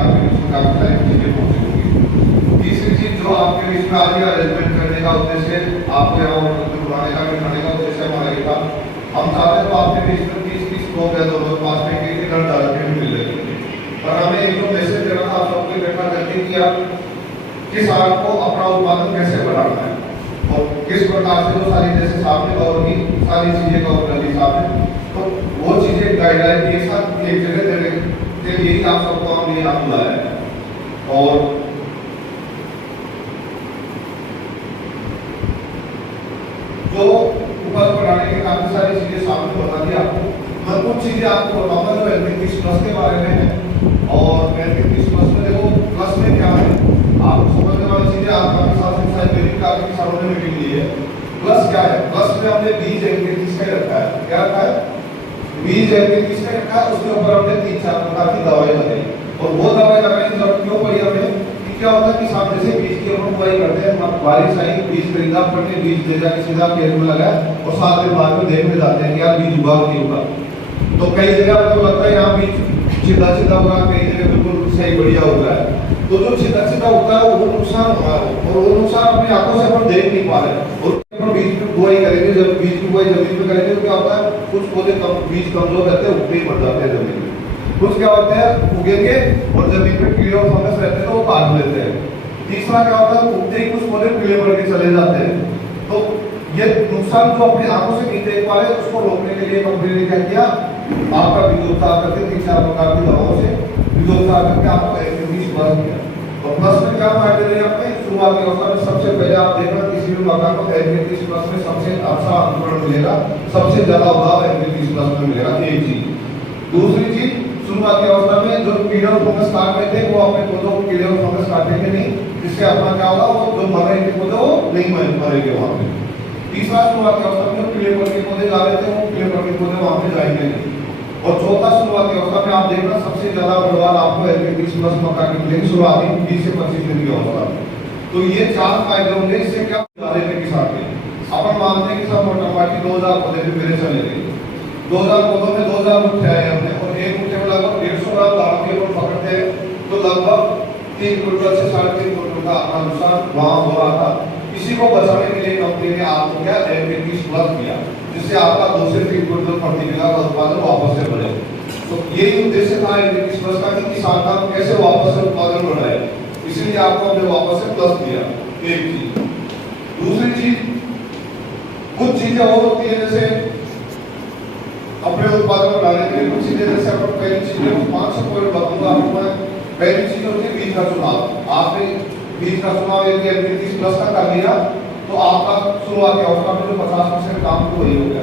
आपके बीच में काफी सारी चीजें पहुंची होंगी। तीसरी चीज जो आपके बीच में आज अरेंजमेंट करने का उद्देश्य, आपको यहाँ बुलाने का बिठाने का उद्देश्य हमारा ये था, हम चाहते तो आपके बीच में 30-30 लोग हैं, दोनों पास में एक घर डालते मिल रहे, पर हमें एक तो मैसेज देना था, आप सबको इकट्ठा करके किया किसान को अपना उत्पादन कैसे बढ़ाना है और किस प्रकार से जो सारी जैसे सामने कवर की सारी चीजें कवर कर दी सामने, तो वो चीजें गाइडलाइन के साथ एक जगह देने के लिए आप सबको हमने यहाँ बुलाया है। और जो उपज बढ़ाने की काफी सारी चीजें सामने बता दी आपको, मैं कुछ चीजें आपको बताऊंगा जो एल्बिनिस प्लस के बारे में है। और एल्बिनिस प्लस में देखो प्लस में क्या है, आपको समझने वाली चीजें आप काफी साल से शायद मेरी काफी किसानों ने मीटिंग ली है। प्लस क्या है, प्लस में हमने बीज एल्बिनिस का रखा है, क्या रखा है, बीज एल्बिनिस का रखा है, उसके ऊपर हमने 3-4 प्रकार की दवाएं लगाई। और वो दवाएं लगाने की जरूरत क्यों पड़ी हमें, क्या होता है कि सामने से बीज की हम बुआई करते हैं, बारिश आई बीज खरीदा, पट्टी बीज ले जाके सीधा खेत में लगाया और 7 दिन बाद में देखने जाते हैं कि यार बीज उगा नहीं होगा। तो कई जगह आपको लगता है यहाँ बीज सीधा सीधा होगा, कई जगह बिल्कुल सही बढ़िया होता है। तो जो सीधा सीधा होता है वो नुकसान हो रहा है और वो नुकसान अपनी आंखों से अपन देख नहीं पा रहे। और अपन बीज की बुआई करेंगे, जब बीज की बुआई जमीन में करेंगे तो क्या होता है, कुछ पौधे बीज कमजोर रहते हैं, उगते ही मर जाते हैं जमीन में, कुछ क्या होते हैं उगेंगे और जमीन पे कीड़े और फंगस रहते हैं तो वो काट लेते हैं। तीसरा क्या होता है, उगते ही कुछ पौधे पीले पड़ के चले जाते हैं। तो ये नुकसान जो अपनी आंखों से नहीं देख पा रहे, उसको रोकने के लिए कंपनी ने क्या किया, आपका बीजोपचार करके 3-4 प्रकार की दवाओं से बीजोपचार करके आपको एल्बिनिस प्लस किया। और प्लस में क्या फायदे रहे आपने, शुरुआती अवस्था में सबसे पहले आप देखना किसी भी मकान को एल्बिनिस प्लस में सबसे अच्छा अंकुरण मिलेगा, सबसे ज्यादा उगाव एल्बिनिस प्लस में मिलेगा, एक चीज। दूसरी चीज, शुरुआती अवस्था में जो कीड़े और फंगस काट रहे थे वो अपने पौधों को कीड़े और फंगस काटेंगे नहीं, जिससे अपना क्या होगा, वो जो मर रहे थे पौधे वो नहीं मरेंगे वहां पे। तीसरा, शुरुआती अवस्था में जो कीड़े पड़ के पौधे जा रहे थे वो कीड़े पड़ के पौधे वहां पे जाएंगे नहीं। और चौथा, शुरुआती अवस्था में आप देखना सबसे ज्यादा पैदावार आपको एल्बिनिस प्लस मक्का की मिलेगी शुरुआती 20 से 25 दिन की अवस्था में। तो ये 4 फायदे होंगे। इससे क्या फायदे थे किसान के, अपन मानते हैं कि सब मोटा मोटी 2000 पौधे भी मेरे चले गए, 2000 पौधों में 2000 मुठ्ठे आए हमने, और एक मुठ्ठे में लगभग 150 ग्राम दाना के ऊपर पकड़ते हैं तो लगभग 3 क्विंटल से 3.5 क्विंटल का अपना नुकसान वहां हो रहा था। इसी को बचाने के लिए कंपनी ने आपको क्या एल्बिनिस प्लस किया, जिससे आपका 2 से 3 क्विंटल प्रति बीघा का उत्पादन वापस से बढ़े। तो यही उद्देश्य था एल्बिनिस प्लस का कि किसान का कैसे वापस से उत्पादन बढ़ाए, इसलिए आपको हमने वापस से प्लस दिया, एक चीज। दूसरी चीज, कुछ चीजें और होती है जैसे अपने उत्पादन बढ़ाने के लिए कुछ चीजें, जैसे अपन पहली चीजें 500 पॉइंट बताऊंगा आपको मैं। पहली चीज होती है बीज का चुनाव। आपने बीज का चुनाव यदि एल्बिनिस प्लस का कर लिया तो आपका शुरुआती अवस्था में जो 50% काम तो वही हो गया।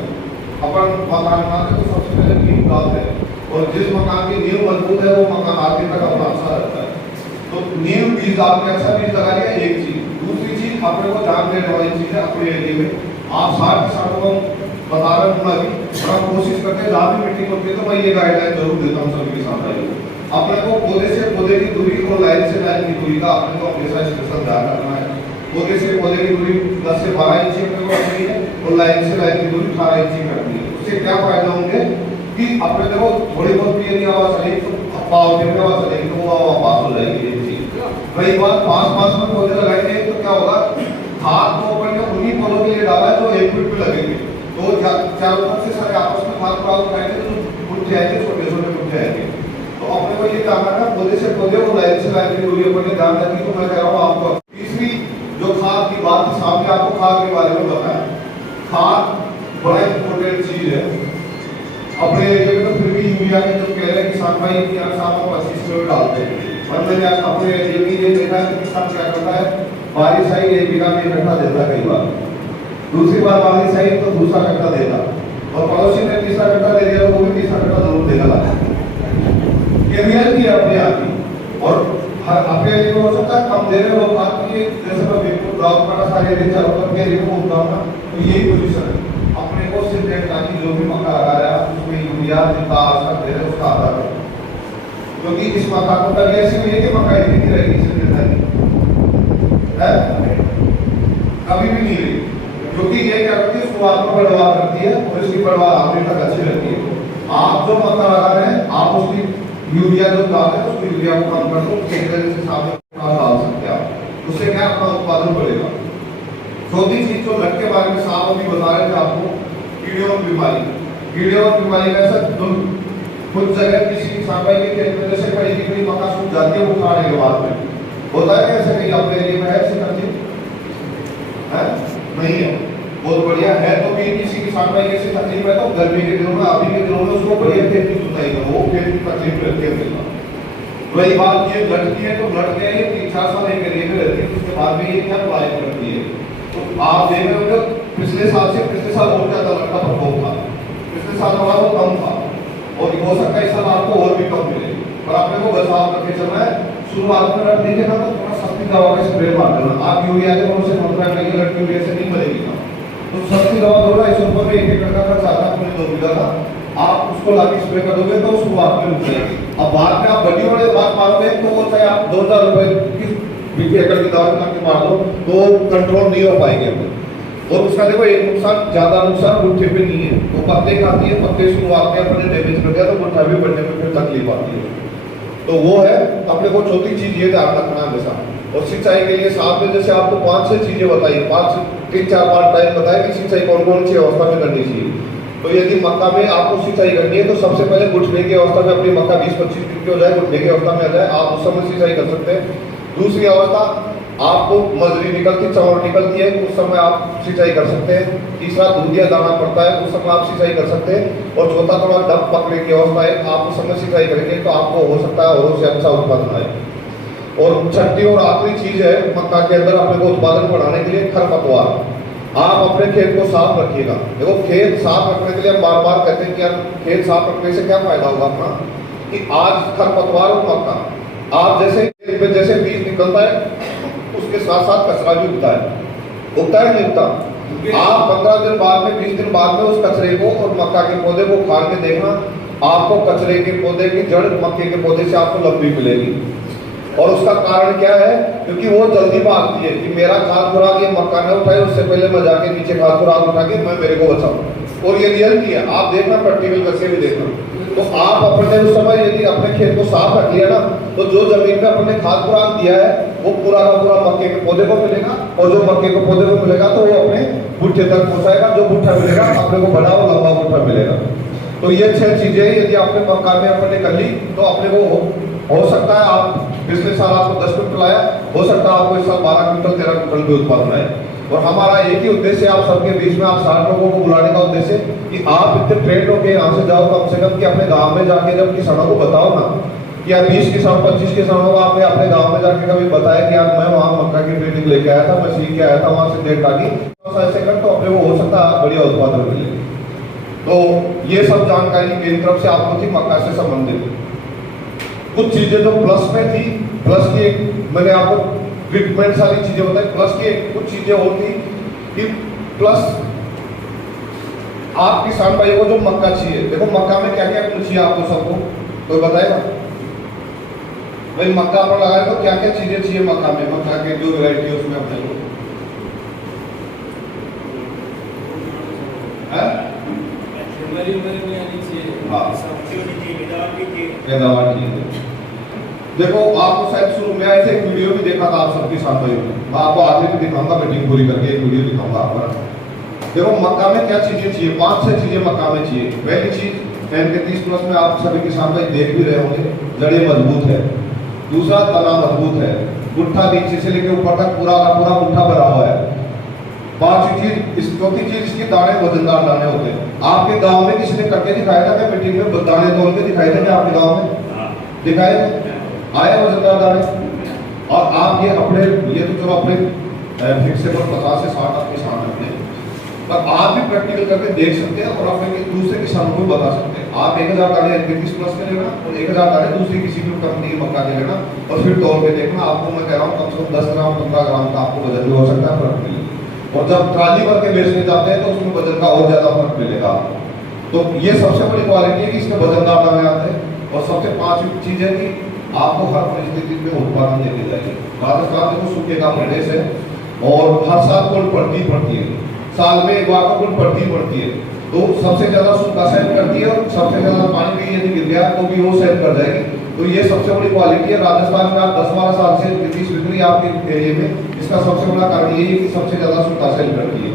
अपन मकान बनाते तो सबसे पहले नींव डालते हैं और जिस मकान की नींव मजबूत है वो मकान आगे तक अपना अच्छा रहता है। तो नींव बीज आपने अच्छा बीज लगा लिया, एक चीज। दूसरी चीज, अपने को ध्यान देने वाली चीज है अपने एरिया में आप 60 किसानों को बता रहे हूँ अभी, और हम कोशिश करते हैं जहाँ भी मीटिंग होती है तो मैं ये गाइडलाइन जरूर देता हूँ सभी किसान भाइयों को। अपने को पौधे से पौधे की दूरी और लाइन से लाइन की दूरी का अपने को हमेशा स्पेशल ध्यान रखना है। पौधे से पौधे की दूरी 10 से 12 इंच अपने को रखनी है और लाइन से लाइन की दूरी 18 इंच रखनी है। उससे क्या फायदा होंगे कि अपने देखो थोड़ी बहुत भी यदि आवाज चलेगी तो पावर की आवाज चलेगी तो वो आवाज पास हो जाएगी। वही बात 5-5 में पौधे लगाएंगे तो क्या होगा, खाद तो अपन ने उन्हीं पौधों के लिए डाला है जो 1 फीट पे लगेंगे, तो चारों तरफ से सारे आपस में खाद प्राप्त करेंगे तो मुठ्ठे आएंगे, छोटे छोटे मुठ्ठे आएंगे। तो अपने को ये काम है पौधे से पौधे को लाइन से लाइन की दूरी अपन ने ध्यान रखी। तो मैं कह रहा हूँ आपको तीसरी जो खाद की बात थी सामने, आपको खाद के बारे में बताया। खाद बड़ा इंपॉर्टेंट चीज है अपने एरिया में। तो फिर भी यूरिया के जो कह रहे हैं किसान भाई कि यार साहब 25 किलो डालते हैं, और मैंने आज अपने एरिया में ये देखा है कि किसान क्या करता है, बारिश आई 1 बीघा में इकट्ठा देता है, कई बार दूसरी बार बारिश आई तो दूसरा कट्टा देगा, और पड़ोसी ने तीसरा कट्टा दे दिया तो वो भी तीसरा कट्टा जरूर देगा। ये रियलिटी है अपने आप की। और हर अपने एरिया में हो सकता है कम दे रहे लोग बात की, जैसे मैं बिल्कुल गाँव का सारे एरिया चारों तरफ के एरिया में होता हूँ ना, तो यही पोजिशन है अपने को। सिर्फ देखना कि जो भी मक्का लगा रहा है उसमें यूरिया जितना आवश्यक दे रहे उसका आधा करें, क्योंकि इस मक्का को कभी ऐसी हुई है कि मक्का इतनी नहीं रहेगी, कभी भी नहीं रही, क्योंकि ये क्या करती है शुरुआत में पैदावार करती है और इसकी पैदावार आखिर तक अच्छी रहती है। आप जो मक्का लगा रहे हैं आप उसकी यूरिया जो डालते हैं तो यूरिया को कम कर दो, एक तरह से साथ में डाल सकते हैं आप, उससे क्या अपना उत्पादन बढ़ेगा। चौथी चीज जो लट के बारे में साहब अभी बता रहे थे आपको, कीड़ियों की बीमारी। कीड़ियों की बीमारी का सर कुछ जगह किसी किसान भाई के खेत में जैसे कहीं की कहीं मक्का सूख जाती है उखाड़ने के बाद में, होता है कैसे कहीं अपने एरिया में है ऐसी तकलीफ है? नहीं है, बहुत बढ़िया है। तो भी किसी किसान भाई ऐसी तकलीफ है तो गर्मी के दिनों में, अभी के दिनों में उसको बढ़िया खेत की जुताई करो, वो खेत की तकलीफ रहती है मिलना। वही बात ये लटकी है तो लट के 3-4 साल एक एरिया में रहती है, उसके बाद में ये क्या पलायन करती है। तो आप देख रहे होंगे पिछले साल बहुत ज्यादा लटका प्रकोप था, पिछले साल थोड़ा वो कम था, और हो सकता है इस साल आपको और भी कम मिले, पर आपने को बचाव करके चलना है। शुरुआत में लट देखे ना तो थोड़ा सस्ती दवा का स्प्रे मार देना। आप यूरिया के कौन से कॉन्ट्रैक्ट लगे लट यूरिया से नहीं मिलेगी ना, तो सस्ती दवा दो ना, 100 रुपये में 1 एकड़ का खर्च आता है, अपने 2 बीघा का, आप उसको लाके स्प्रे कर दोगे तो शुरुआत में रुक जाएगी। अब बाद में आप बड़ी वाले बात मारोगे तो वो चाहे आप 2000 रुपये की एकड़ की दवा लाके मार दो तो कंट्रोल नहीं हो पाएंगे अपने। और उसका देखो एक नुकसान, ज्यादा नुकसान गुट्ठे पे नहीं है, वो पत्ते खाती है, पत्ते शुरुआत में अपने डैमेज कर दिया तो गुट्ठा भी बढ़ने में फिर तकलीफ आती है। तो वो है अपने को चौथी चीज ये ध्यान रखना हमेशा। और सिंचाई के लिए साथ में जैसे आपको 5-6 चीजें बताई, 3-4 टाइम बताया कि सिंचाई कौन कौन सी अवस्था में करनी चाहिए। तो यदि मक्का में आपको सिंचाई करनी है तो सबसे पहले घुटने की अवस्था में अपनी मक्का 20-25 दिन की हो जाए, घुटने की अवस्था में आ जाए, आप उस समय सिंचाई कर सकते हैं। दूसरी अवस्था आपको मजरी निकलती, चौड़ निकलती है, उस समय आप सिंचाई कर सकते हैं। तीसरा दूधिया दाना पड़ता है, उस समय आप सिंचाई कर सकते हैं। और चौथा थोड़ा डब पकड़ने की अवस्था है, आप उस समय सिंचाई करेंगे तो आपको हो सकता है और से अच्छा उत्पादन आए। और छठी और आखिरी चीज है मक्का के अंदर अपने को उत्पादन बढ़ाने के लिए खरपतवार। आप अपने खेत को साफ रखिएगा। देखो खेत साफ रखने के लिए हम बार बार कहते हैं कि यार खेत साफ रखने से क्या फायदा होगा अपना, कि आज खरपतवार और मक्का, आप जैसे बीज निकलता है उसके साथ साथ कचरा भी उगता है, उगता है नहीं उगता। आप 15 दिन बाद में 20 दिन बाद में उस कचरे को और मक्का के पौधे को उखाड़ के देखना, आपको कचरे के पौधे की जड़ मक्के के पौधे से आपको लंबी मिलेगी। और उसका कारण क्या है, क्योंकि वो जल्दी भागती है कि मेरा खाद खुराक ये मक्का न उठाए, उससे पहले मैं जाके नीचे खाद खुराक उठा के मैं मेरे को बचाऊं। और ये रियलिटी है, आप देखना प्रैक्टिकल करके भी देखना। तो आप अपने उस समय यदि अपने खेत को साफ रख लिया ना, तो जो जमीन में अपने खाद खुराक दिया है वो पूरा का पूरा मक्के के पौधे को मिलेगा, और जो मक्के के पौधे को मिलेगा तो वो अपने भुट्टे तक पहुंचाएगा, जो भुट्टा मिलेगा अपने को बड़ा और लंबा भुट्टा मिलेगा। तो ये 6 चीजें यदि आपने मक्का में अपने कर ली तो अपने को हो सकता है आप पिछले साल आपको 10 क्विंटल आया, हो सकता है आपको इस साल 12 क्विंटल 13 क्विंटल भी उत्पादन आए। और हमारा एक ही उद्देश्य आप सबके बीच में, आप 60 लोगों को बुलाने का उद्देश्य कि आप इतने ट्रेंड होकर यहाँ से जाओ कम से कम, कि अपने गांव में जाके जब किसानों को बताओ ना, कि यार 20 किसान 25 किसानों को आपने अपने गांव में जाके कभी बताया कि यार मैं वहाँ मक्का की ट्रेनिंग लेके आया था, मैं सीख के आया था, वहाँ से डेट आ गई, ऐसे कर तो अपने को हो सकता है बढ़िया उत्पादन मिले। तो ये सब जानकारी मेरी तरफ से आपको थी मक्का से संबंधित। कुछ चीजें जो प्लस में थी, प्लस की एक मैंने आपको ट्रीटमेंट सारी चीजें बताई, प्लस की कुछ चीजें और थी कि प्लस आप किसान भाई को जो मक्का चाहिए, देखो मक्का में क्या क्या चाहिए आपको सबको कोई बताएगा भाई? मक्का पर लगाए तो क्या क्या चीजें चाहिए मक्का में, मक्का के जो वैरायटी है उसमें अपने को देखो आपको शायद शुरू में ऐसे एक वीडियो भी देखा था आप सबके साथ भाई, मैं आपको आगे भी दिखाऊंगा, मीटिंग पूरी करके एक वीडियो दिखाऊंगा आपको। देखो मक्का में क्या चीजें चाहिए, 5-6 चीजें मक्का में चाहिए। पहली चीज N30+ में आप सभी किसान भाई देख भी रहे होंगे, जड़ें मजबूत है। दूसरा तना मजबूत है, गुट्ठा नीचे से लेकर ऊपर तक पूरा का पूरा गुट्ठा भरा हुआ है। 5वीं चीज, चौथी चीज इसके दाने वजनदार दाने होते हैं। आपके गांव में किसी ने करके दिखाया था क्या मीटिंग में, दाने तोड़ के दिखाए थे क्या आपके गांव में? दिखाए आए वजनदार दाने। और आप ये अपने, ये तो चलो अपने फिक्सेबल 50 से 60 आपके सामने अपने, पर आप भी प्रैक्टिकल करके देख सकते हैं और अपने दूसरे किसानों को बता सकते हैं। आप 1000 दाने N30+ के लेना और 1000 दाने दूसरी किसी भी कंपनी की मक्का के लेना, और फिर तोड़ के देखना। आपको मैं कह रहा हूँ कम से कम 10 ग्राम 15 ग्राम का आपको वजन भी हो सकता है फर्क मिलेगा। और जब ट्राली भर के बेचने जाते हैं तो उसमें वजन का और ज्यादा फर्क मिलेगा। तो ये सबसे बड़ी क्वालिटी है कि इसमें वजनदार दाने आते हैं। और सबसे 5वीं चीज है कि आपको हर परिस्थिति में उत्पादन लेके जाएंगे। राजस्थान देखो सूखे का प्रदेश है और हर साल कुल पड़ती है, साल में एक बार तो कुल पड़ती है। तो सबसे ज्यादा सूखा सहन करती है और सबसे ज्यादा पानी भी यदि गिर गया तो भी वो सहन कर जाएगी। तो ये सबसे बड़ी क्वालिटी है। राजस्थान में आप 10-12 साल से ब्रिटिश बिक्री आपके एरिया में, इसका सबसे बड़ा कारण ये है कि सबसे ज़्यादा सूखा सेल करती है।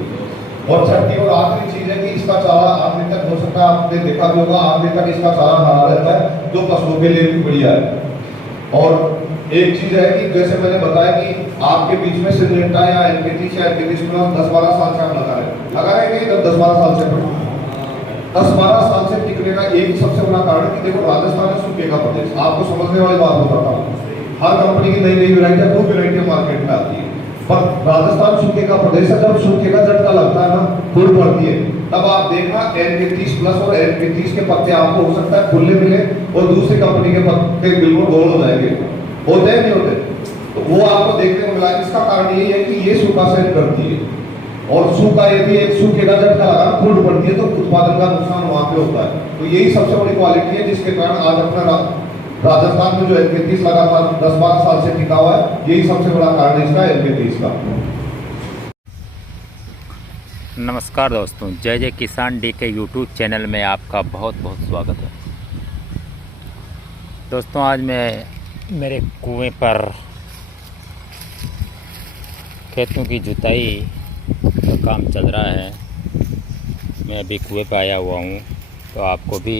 और छठी और आखिरी चीज़ है कि इसका चारा आखिरी तक हो सकता है, आपने देखा भी होगा, आखिरी तक इसका चारा हरा रहता है, जो पशुओं के लिए भी बढ़िया है। और एक चीज़ है कि जैसे मैंने बताया कि आपके बीच में सिलेंडर या एलपीजी या एलपीजी 10-12 साल से आप लगा रहे हैं कि 10-12 साल से 10-12 साल से टिकने का एक सबसे बड़ा कारण कि देखो राजस्थान में सूखे का प्रदेश, आपको समझने वाली बात बताता हूँ। हर कंपनी की नई नई वेराइटियाँ, खूब वेराइटियाँ मार्केट में आती है, पर राजस्थान सूखे का प्रदेश है। जब सूखे का झटका लगता है ना, फूल पड़ती है, तब आप देखना NK30 प्लस और NK30 के पत्ते आपको हो सकता है खुले मिले और दूसरी कंपनी के पत्ते बिल्कुल गोल हो जाएंगे। होते हैं नहीं होते? तो वो आपको देखने को मिला। इसका कारण यही है कि ये सूखा सेल करती है, और सूखा यदि एक सूखे का झटका लगा फूट पड़ती है तो उत्पादन का नुकसान वहां पे होता है। तो यही सबसे बड़ी क्वालिटी है जिसके कारण आज अपना राजस्थान में जो NK30 लगातार 10-12 साल से टिका हुआ है, यही सबसे बड़ा कारण है इसका NK30 का। नमस्कार दोस्तों, जय जय किसान डी के यूट्यूब चैनल में आपका बहुत बहुत स्वागत है। दोस्तों, आज मैं मेरे कुएं पर खेतों की जुताई का काम चल रहा है। मैं अभी कुएं पर आया हुआ हूँ, तो आपको भी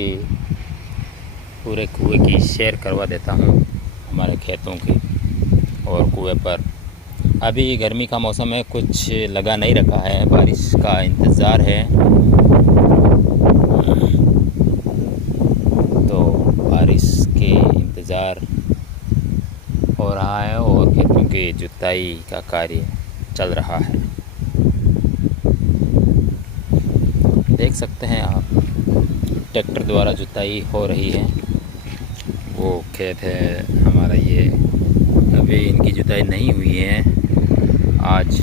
पूरे कुएं की शेयर करवा देता हूँ, हमारे खेतों की। और कुएं पर अभी गर्मी का मौसम है, कुछ लगा नहीं रखा है, बारिश का इंतज़ार है। तो बारिश के इंतज़ार हो रहा है और खेतों की जुताई का कार्य चल रहा है। देख सकते हैं आप, ट्रैक्टर द्वारा जुताई हो रही है। वो खेत है हमारा, ये अभी इनकी जुताई नहीं हुई है, आज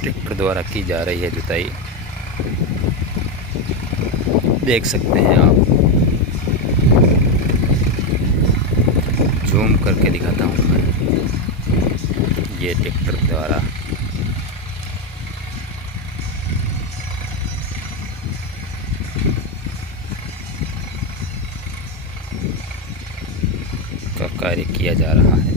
ट्रैक्टर द्वारा की जा रही है जुताई। देख सकते हैं आप, जूम करके दिखाता हूँ मैं, ये ट्रैक्टर द्वारा का कार्य किया जा रहा है।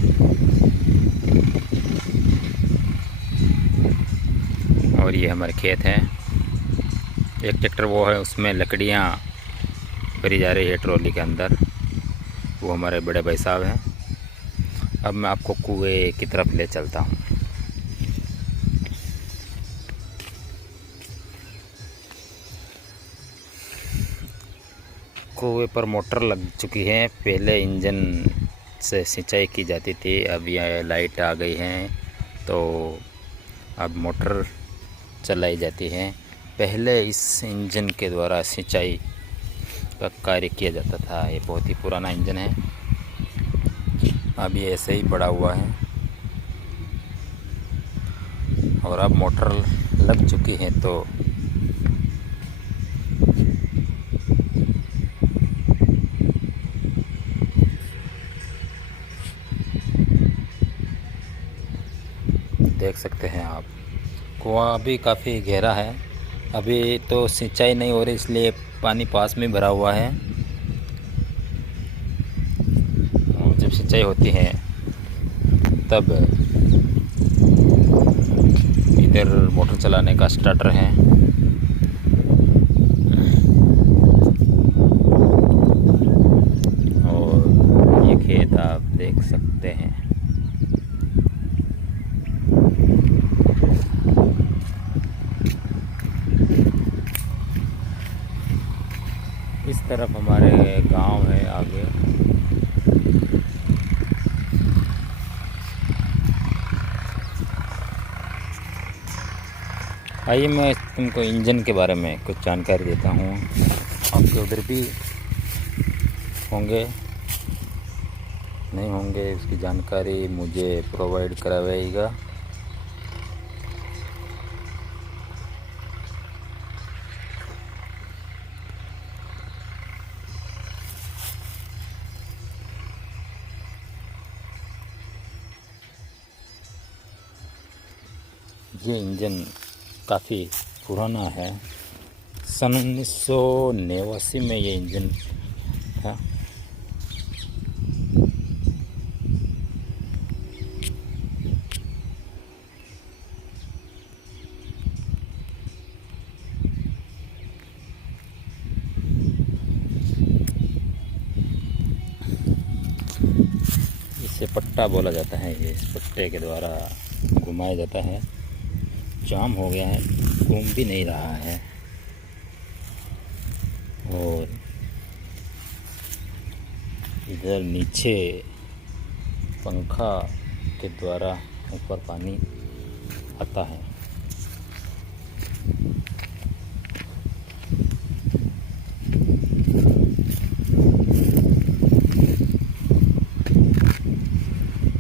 और ये हमारे खेत हैं। एक ट्रैक्टर वो है, उसमें लकड़ियाँ भरी जा रही है ट्रॉली के अंदर, वो हमारे बड़े भाई साहब हैं। अब मैं आपको कुएं की तरफ ले चलता हूँ। कुएं पर मोटर लग चुकी है। पहले इंजन से सिंचाई की जाती थी, अब यह लाइट आ गई है तो अब मोटर चलाई जाती है। पहले इस इंजन के द्वारा सिंचाई का कार्य किया जाता था। ये बहुत ही पुराना इंजन है, अब ये ऐसे ही पड़ा हुआ है। और अब मोटर लग चुकी है तो देख सकते हैं आप, कुआं अभी काफ़ी गहरा है। अभी तो सिंचाई नहीं हो रही, इसलिए पानी पास में भरा हुआ है। जब सिंचाई होती है तब इधर मोटर चलाने का स्टार्टर है। और ये खेत आप देख सकते हैं। इस तरफ हमारे गांव है आगे। आइए मैं तुमको इंजन के बारे में कुछ जानकारी देता हूँ। आपके उधर भी होंगे, नहीं होंगे, इसकी जानकारी मुझे प्रोवाइड करवाइएगा। ये इंजन काफ़ी पुराना है, सन 1989 में ये इंजन था। इसे पट्टा बोला जाता है। ये इस पट्टे के द्वारा घुमाया जाता है। जाम हो गया है, घूम भी नहीं रहा है। और इधर नीचे पंखा के द्वारा ऊपर पानी आता है।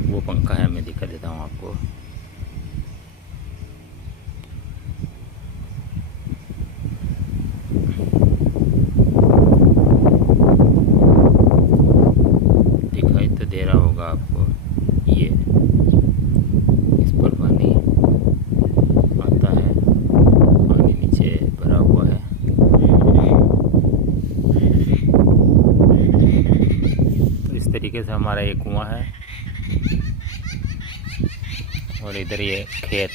वो पंखा है, मैं दिखा देता हूँ आपको। दिखाई तो दे रहा होगा आपको, ये इस पर पानी आता है, पानी नीचे भरा हुआ है। तो इस तरीके से हमारा ये कुआं है और इधर ये खेत।